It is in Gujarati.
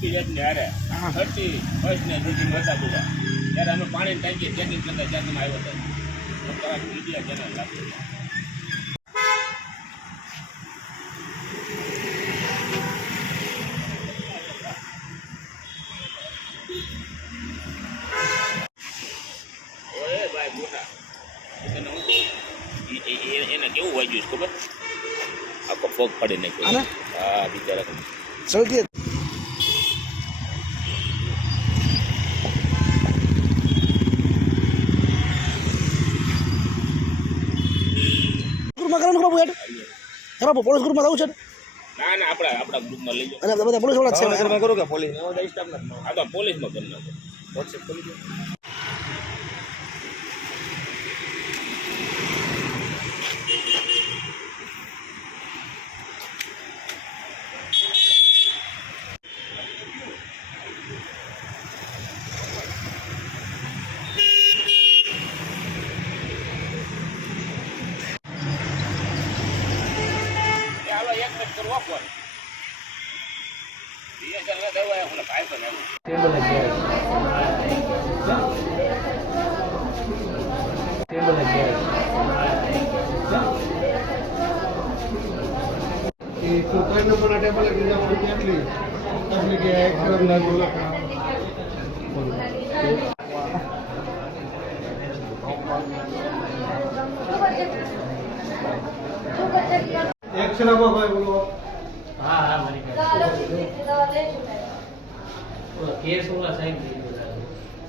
પીરિયડની હારે 31 ને સુધી હતા બધા ત્યારે અમે પાણીની ટાંકી ચેકિંગ કરતા ત્યાં તમે આવ્યો હતા મીડિયા ચેનલ લાગતું ભાઈ મોટા એને કેવું વાગ્યું ખબર આખો પગ ફાડી નાખ્યો હા બિચારા સૌથી ગ્રુપમાં કરવાનું બાબુ હેડ ખરાબ પોલીસ ગ્રુપમાં રહું છે ના ના આપણા ગ્રુપમાં લઈ જાઓ અને બધા પોલીસ વાળા છે કરો કે પોલીસ આ તો પોલીસમાં કરી નાખો વોટ્સએપ કરી દો કેસ હોगा साहब